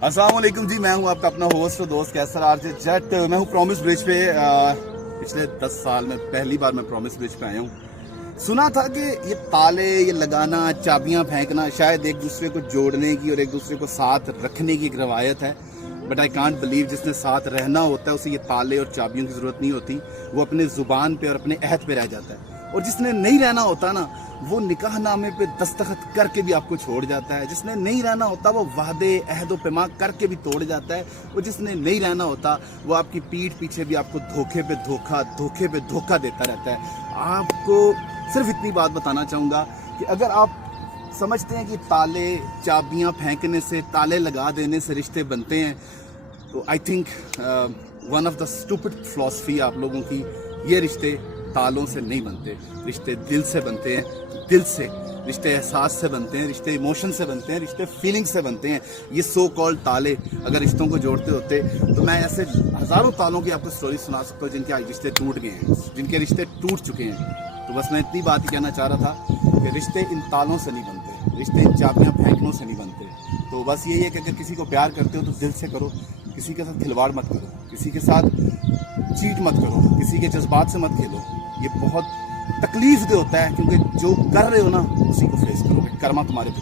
अस्सलाम वालेकुम जी, मैं हूं आपका अपना होस्ट और दोस्त कैसर आरजे जट। मैं हूं प्रॉमिस ब्रिज पे। पिछले 10 साल में पहली बार मैं प्रॉमिस ब्रिज पे आया हूं। सुना था कि ये ताले ये लगाना, चाबियां फेंकना शायद एक दूसरे को जोड़ने की और एक दूसरे को साथ रखने की एक रवायत है, बट आई कांट बिलीव। जिसने साथ रहना होता है उसे ये ताले और चाबियों की ज़रूरत नहीं होती। वो अपने ज़ुबान पे और अपने अहद पे रह जाता है। और जिसने नहीं रहना होता ना, वो निकाह नामे पे दस्तखत करके भी आपको छोड़ जाता है। जिसने नहीं रहना होता वो वादे अहद व पैमा करके भी तोड़ जाता है। और जिसने नहीं रहना होता वो आपकी पीठ पीछे भी आपको धोखे पे धोखा देता रहता है। आपको सिर्फ इतनी बात बताना चाहूँगा कि अगर आप समझते हैं कि ताले चाबियाँ फेंकने से, ताले लगा देने से रिश्ते बनते हैं, तो I think one of the stupid philosophy आप लोगों की। ये रिश्ते तालों से नहीं बनते, रिश्ते दिल से बनते हैं। दिल से रिश्ते एहसास से बनते हैं, रिश्ते इमोशन से बनते हैं, रिश्ते फीलिंग से बनते हैं। ये सो कॉल्ड ताले अगर रिश्तों को जोड़ते होते तो मैं ऐसे हज़ारों तालों की आपको स्टोरी सुना सकता हूँ जिनके आज रिश्ते टूट गए हैं, जिनके रिश्ते टूट चुके हैं। तो बस मैं इतनी बात ही कहना चाह रहा था कि रिश्ते इन तालों से नहीं बनते, रिश्ते इन चाबियाँ फेंकनों से नहीं बनते। तो बस यही है कि अगर किसी को प्यार करते हो तो दिल से करो, किसी के साथ खिलवाड़ मत करो, किसी के साथ चीट मत करो, किसी के जज्बात से मत खेलो। ये बहुत तकलीफ दे होता है, क्योंकि जो कर रहे हो ना उसी को फेस करोगे, कर्मा तुम्हारे पे